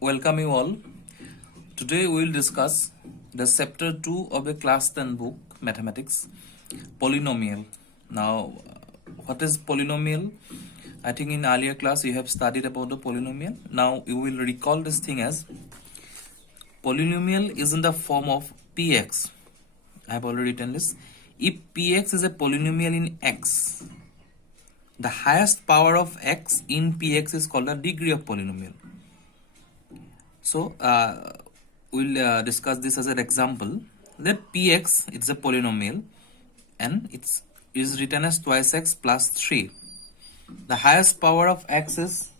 Welcome you all. Today we will discuss the chapter 2 of the class 10 book Mathematics, Polynomial. Now, what is polynomial? I think in earlier class you have studied about the polynomial. Now you will recall this thing as polynomial is in the form of px. I have already written this. If px is a polynomial in x, the highest power of x in px is called the degree of polynomial. So we'll discuss this as an example. Let px it's a polynomial and it is written as twice x plus 3. The highest power of x is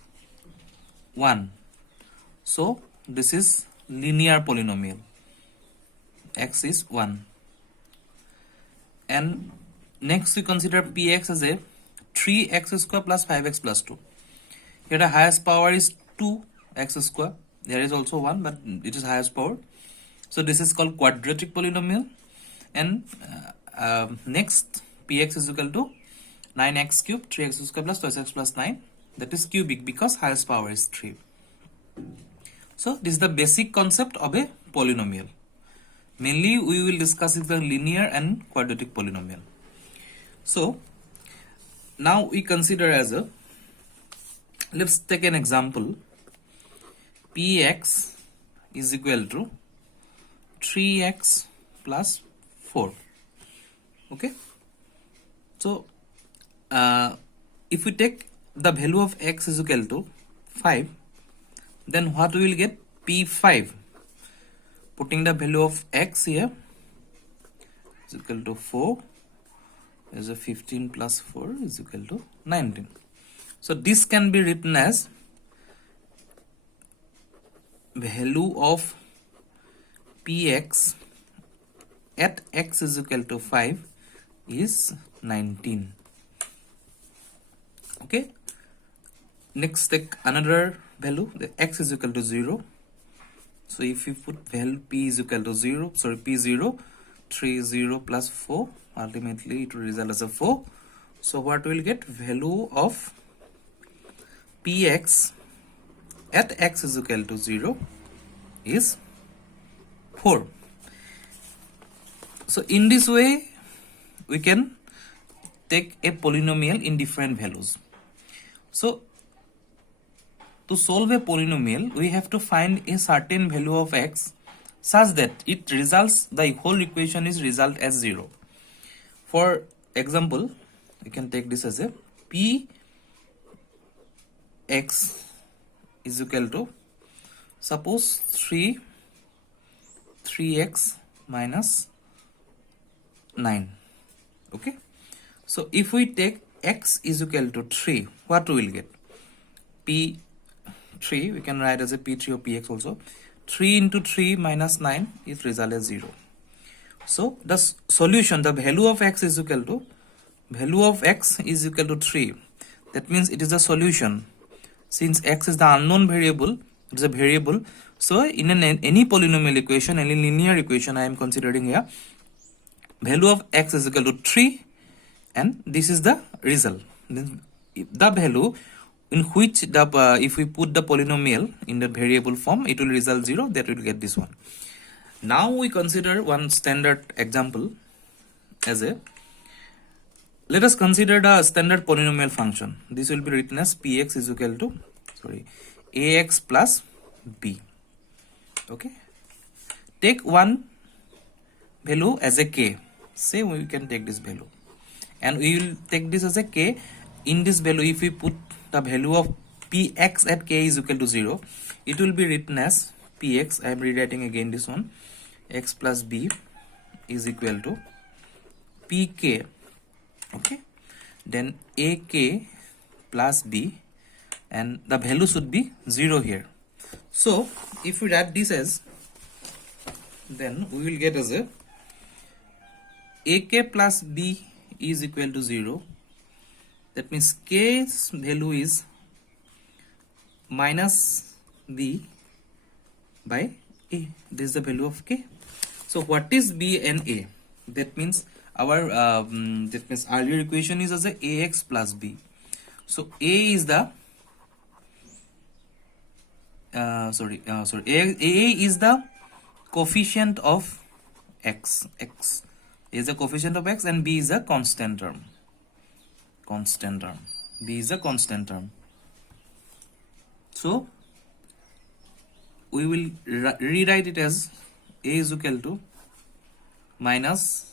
1. So this is linear polynomial. X is 1. And next we consider px as a 3x square plus 5x plus 2. Here the highest power is 2x square. There is also 1, but it is highest power. So this is called quadratic polynomial. And next px is equal to 9x cube 3x square plus 2x plus 9. That is cubic because highest power is 3. So this is the basic concept of a polynomial. Mainly we will discuss the linear and quadratic polynomial. So now we consider as a, let's take an example. Px is equal to 3x plus 4. Okay. So if we take the value of x is equal to 5, then what we will get? P5. Putting the value of x here is equal to 4 is a 15 plus 4 is equal to 19. So this can be written as value of px at x is equal to 5 is 19. Okay. Next take another value, the x is equal to 0. So if you put value p is equal to 0, p0, 3 0 plus 4, ultimately it will result as a 4. So what we will get? Value of px at x is equal to 0 is 4. So in this way we can take a polynomial in different values. So to solve a polynomial we have to find a certain value of x such that it results, the whole equation is result as 0. For example, we can take this as a p x is equal to, suppose 3x minus 9. Okay. So if we take x is equal to 3, what we will get? P3, we can write as a P3 or Px also. 3 into 3 minus 9 is result as 0. So the solution, the value of x is equal to, value of x is equal to 3. That means it is a solution. Since x is the unknown variable, it is a variable. So in any polynomial equation, any linear equation I am considering here, value of x is equal to 3 and this is the result. Then the value in which the if we put the polynomial in the variable form, it will result 0, that will get this one. Now we consider one standard example as a, let us consider the standard polynomial function. This will be written as px is equal to, ax plus b. Okay. Take one value as a k. Say we can take this value and we will take this as a k. In this value, if we put the value of px at k is equal to 0, it will be written as px, I am rewriting again this one, x plus b is equal to pk. Okay, then ak plus b, and the value should be 0 here. So if we write this as, then we will get as a ak plus b is equal to 0. That means k's value is minus b by a. This is the value of k. So what is b and a? That means our earlier equation is as a ax plus b. So a is the A is the coefficient of x. X is a coefficient of x, and b is a constant term. B is a constant term. So we will rewrite it as a is equal to minus,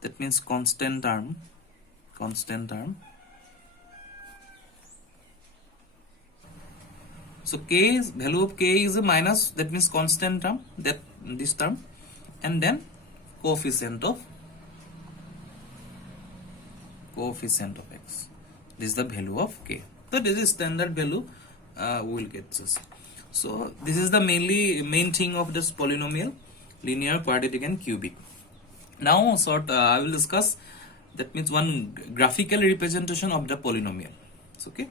that means constant term. So k is value of k is a minus, that means constant term, that this term, and then coefficient of x. This is the value of k. So this is standard value we will get this. So this is the main thing of this polynomial: linear, quadratic, and cubic. Now I will discuss, that means one graphical representation of the polynomial. Okay.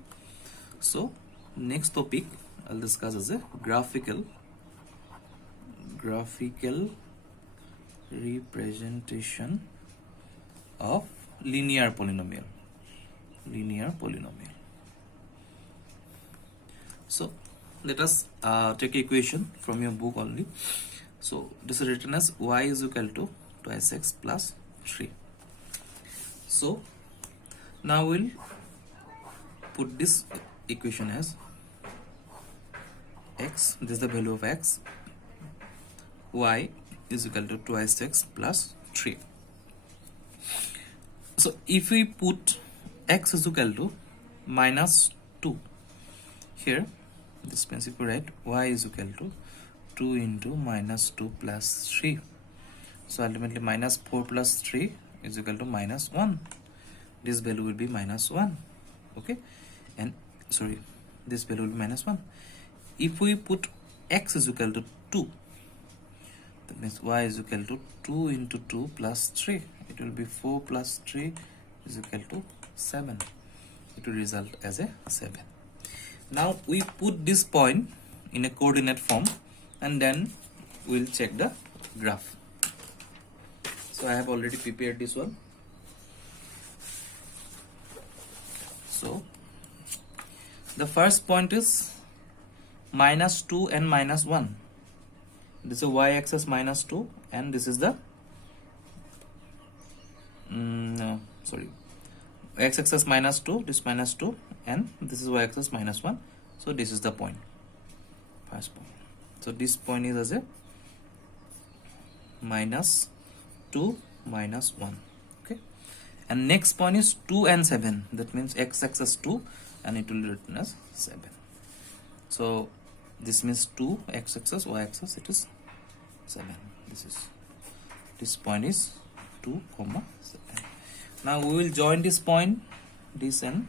So next topic I'll discuss as a graphical representation of linear polynomial. So let us take equation from your book only. So this is written as y is equal to twice x plus 3. So now we'll put this equation as x, this is the value of x, y is equal to twice x plus 3. So if we put x is equal to minus 2 here, this means if we write y is equal to 2 into minus 2 plus 3. So ultimately minus 4 plus 3 is equal to minus 1. This value will be minus 1. Okay, and sorry, this value will be minus 1. If we put x is equal to 2, that means y is equal to 2 into 2 plus 3. It will be 4 plus 3 is equal to 7. It will result as a 7. Now we put this point in a coordinate form, and then we'll check the graph. So I have already prepared this one. So the first point is minus 2 and minus 1. This is y-axis minus 2, and this is the x-axis minus 2, this minus 2, and this is y-axis minus 1. So this is the point, first point. So this point is as a minus 2 minus 1. Okay, and next point is 2 and 7. That means x-axis 2, and it will be written as 7. So this means 2 x-axis, y-axis it is 7. This point is 2 comma 7. Now we will join this point, this and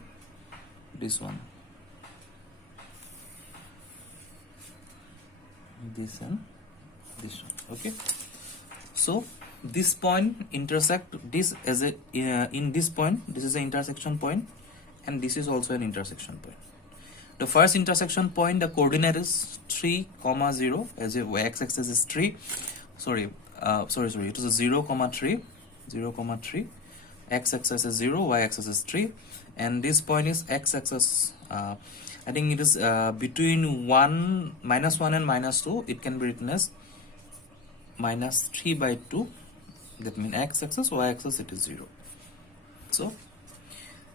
this one, this and this one. Okay, so this point intersect this as a in this point. This is an intersection point, and this is also an intersection point. The first intersection point, the coordinate is 3, 0, as a x-axis is 3. Sorry, it is a 0, 3, 0, 3. X-axis is 0, y-axis is 3, and this point is x-axis. I think it is between minus 1 and minus 2. It can be written as minus 3 by 2. That means x-axis, y-axis it is 0. So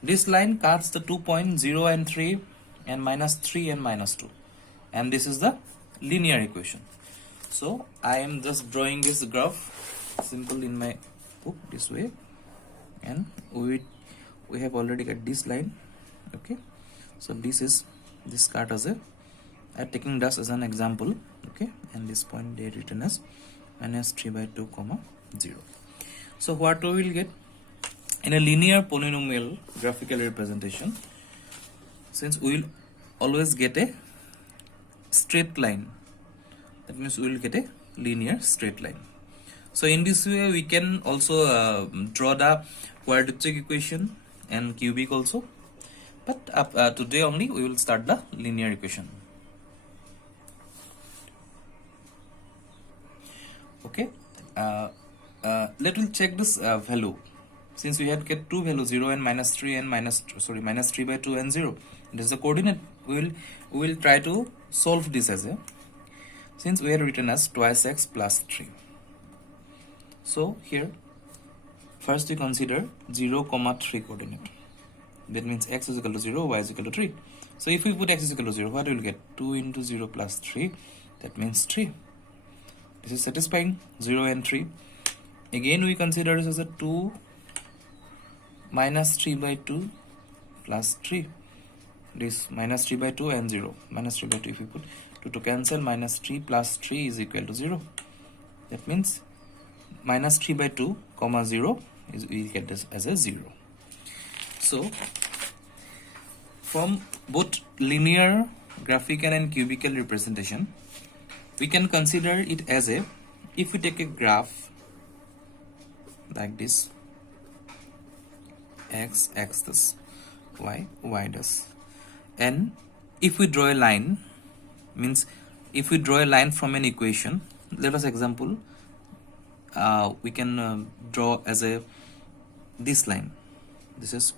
this line cuts the 2 points 0 and 3, and minus 3 and minus 2, and this is the linear equation. So I am just drawing this graph simple in my book this way, and we have already got this line. Okay, so this cut as I'm taking this as an example. Okay, and this point they written as minus 3 by 2 comma 0. So what we will get in a linear polynomial graphical representation, since we will always get a straight line, that means we will get a linear straight line. So in this way we can also draw the quadratic equation and cubic also, but today only we will start the linear equation. Okay, let us check this value. Since we had get two values, 0 and minus 3 and minus 3 by 2 and 0, it is the coordinate. We will we will try to solve this as a, since we are written as twice x plus 3. So here first we consider 0, 3 coordinate. That means x is equal to 0, y is equal to 3. So if we put x is equal to 0, what we will get? 2 into 0 plus 3, that means 3. This is satisfying, 0 and 3. Again we consider this as a 2 minus 3 by 2 plus 3. This minus 3 by 2 and 0. Minus 3 by 2, if we put 2 to cancel, minus 3 plus 3 is equal to 0. That means minus 3 by 2 comma 0 is, we get this as a 0. So from both linear, graphical and cubical representation, we can consider it as a, if we take a graph like this, x this, y this, and if we draw a line, means if we draw a line from an equation, let us example, we can draw as a this line. This is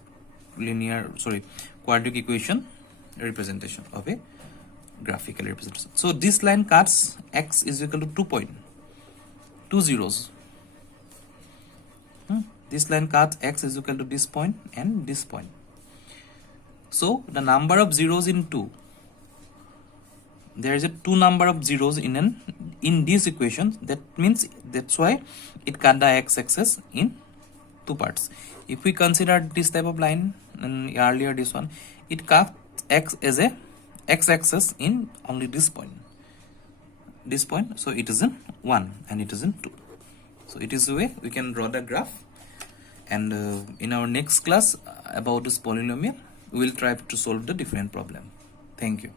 quadratic equation representation of a graphical representation. So this line cuts x is equal to 2 zeros. This line cuts x is equal to this point and this point. So the number of zeros in 2, there is a 2 number of zeros in this equation. That means that's why it cut the x-axis in 2 parts. If we consider this type of line, and earlier this one, it cuts x as a x-axis in only this point. So it is in 1 and it is in 2. So it is the way we can draw the graph. And in our next class about this polynomial, we will try to solve the different problem. Thank you.